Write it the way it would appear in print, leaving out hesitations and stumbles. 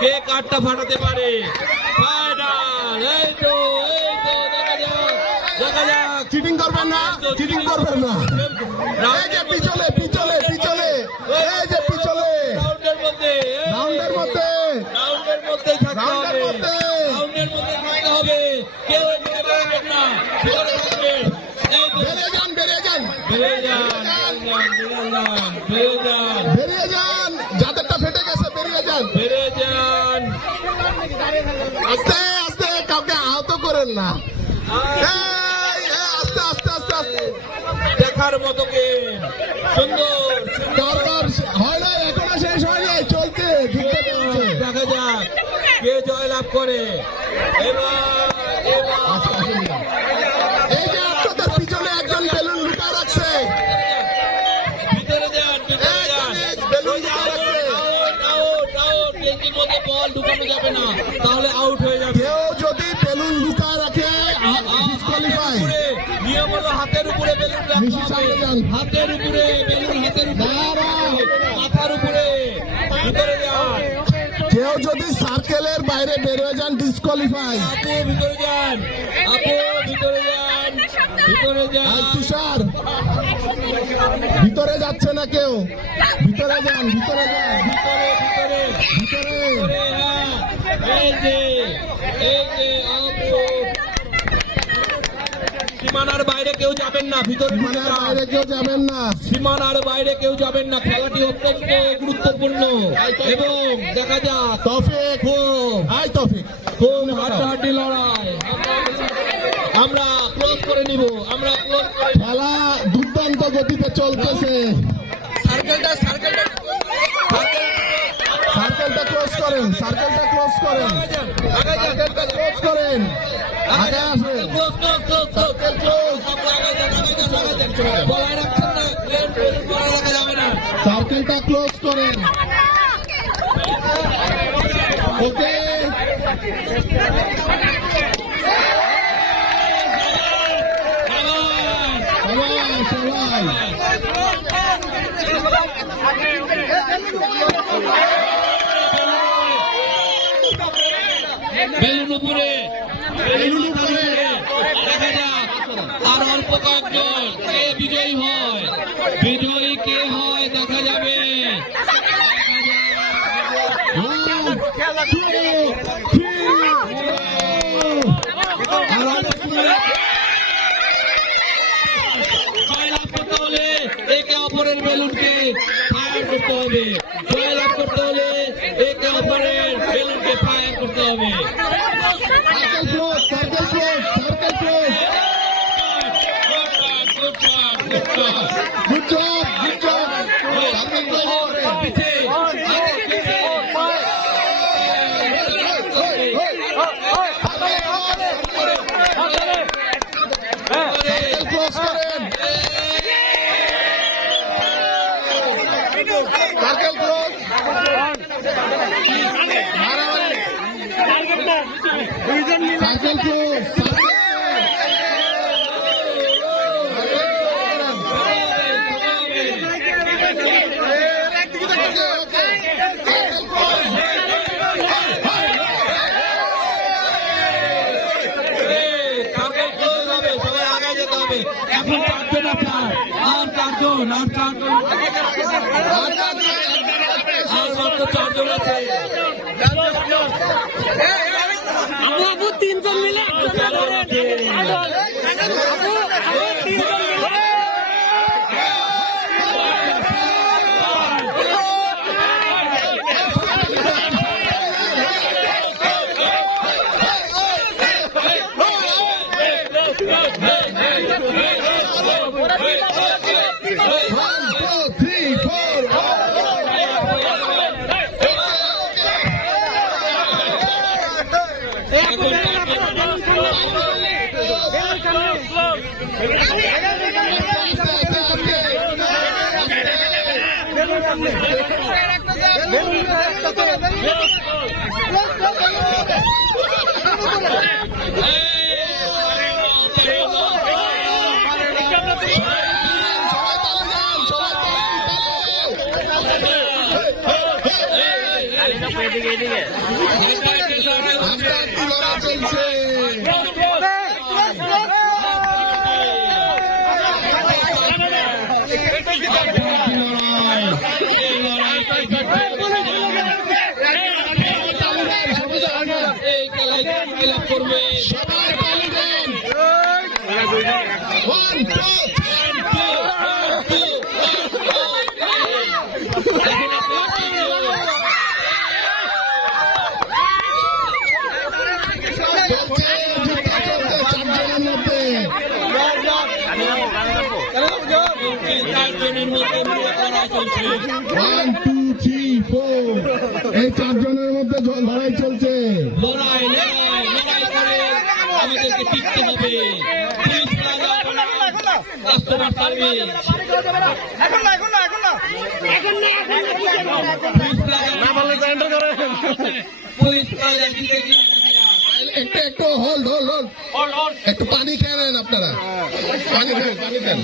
কে কাঠটা ফাটাতে পারে। ফাইনাল, এই তো দেখা যাক। চিটিং করবেন না, চিটিং করবেন না। এই যে পিছনে পিছনে পিছনে, এই যে পিছনে রাউন্ডের মধ্যে রাউন্ডের মধ্যে থাকতে হবে, রাউন্ডের মধ্যে থাকতে হবে। কেউ এগিয়ে পারবেন না, ভিতরে থাকবেন। এই তো বেরিয়ে যান, বেরিয়ে যান, বেরিয়ে যান, বেরিয়ে যান, বেরিয়ে যান। যাদেরটা ফেটে গেছে বেরিয়ে যান, বেরিয়ে যান। আস্তে আস্তে, কাউকে আহত করেন না। আস্তে আস্তে আস্তে আস্তে। দেখার মতো গেম, সুন্দর। দরবার হয় না, এখনো শেষ হয়নি, চলছে, যুদ্ধ চলছে। দেখা যাক কে জয়লাভ করে। এবার এই যে আপনাদের পিছনে একজন বেলুন লুকা রাখছে, ভিতরে যান, ভিতরে যান। বেলুন লুকা রাখছে। আউট, টেন্সির মধ্যে বল ঢুকানো যাবে না, তাহলে আউট হয়ে যাবে। কেউ যদি বেলুন লুকা রাখে ডিসকোয়ালিফাই। নিয়ম হলো হাতের উপরে বেলুন রাখতে নিশি সামনে হবে। যান। হাতের উপরে বেলুন, হাতের উপরে, দাঁড়াও। মাথার উপরে। ভিতরে যান, কেউ যদি সার্কেলের বাইরে বের হয়ে যান ডিসকোয়ালিফাই। আপু ভিতরে যান, আপু ভিতরে যান, ভিতরে যান। তুষার ভিতরে যাচ্ছে না কেউ, ভিতরে যান, ভিতরে যান, ভিতরে ভিতরে ভিতরে। ভিতরে, হ্যাঁ। এই যে আউট। সীমানার বাইরে কেউ যাবেন না, ভিতরে ঢুকে সীমানার যান। বাইরে কেউ যাবেন না। সীমানার বাইরে কেউ যাবেন না। খেলাটি অত্যন্ত গুরুত্বপূর্ণ এবং দেখা যাক তৌফিক, আই তৌফিক, খুব হাড্ডাহাড্ডি লড়াই। আমরা ক্লোজ করে নিব, আমরা ক্লোজ করে নিব। খেলা দুর্দান্ত গতিতে চলতেছে। সার্কেলটা সার্কেলটা ক্লোজ করেন, সার্কেলটা ক্লোজ করেন, সার্কেলটা ক্লোজ করেন, আগে আসেন। সার্কেল ক্লোজ, বলায় রাখছেন না, বলায় রাখা যাবে না। সার্কেলটা ক্লোজ করেন। ওকে, সবাই বেলুন উপরে, বেলুন উপরে। দেখা যাক আর অল্প কয়েকজন কে বিজয়ী হয়, বিজয়ী কে হয় দেখা যাবে। জয়লাভ করতে হলে একে অপরের বেলুনকে ফায়ার করতে হবে, জয়লাভ করতে হলে একে অপরের বেলুনকে ফায়ার করতে হবে। Circle close, circle close, circle close. Good job, good job. Circle close. Circle close করেন, সার্কেল ক্লোজ। সার্কেল ক্লোজ, এখন চারজন আপনার, আর চারজন, আর চারজন, আর মাত্র চারজন আছে। আপু তিনজন মিলে একজন তিনজন মিলে একটি লড়াই চলছে। এই খেলায় খেলা করবে সবাই তালি দেন। 1, 2, চলছে, যুদ্ধ চলছে চারজনের মধ্যে। চারজনের মধ্যে লড়াই চলছে 1, 2, 3, 4 এই চারজনের মধ্যে লড়াই চলছে। লড়াই করে আমাদেরকে টিকতে হবে। Police plaza customer service police plaza দিতে একটু হোল্ড একটু পানি খেয়ে নেন আপনারা, পানি খান।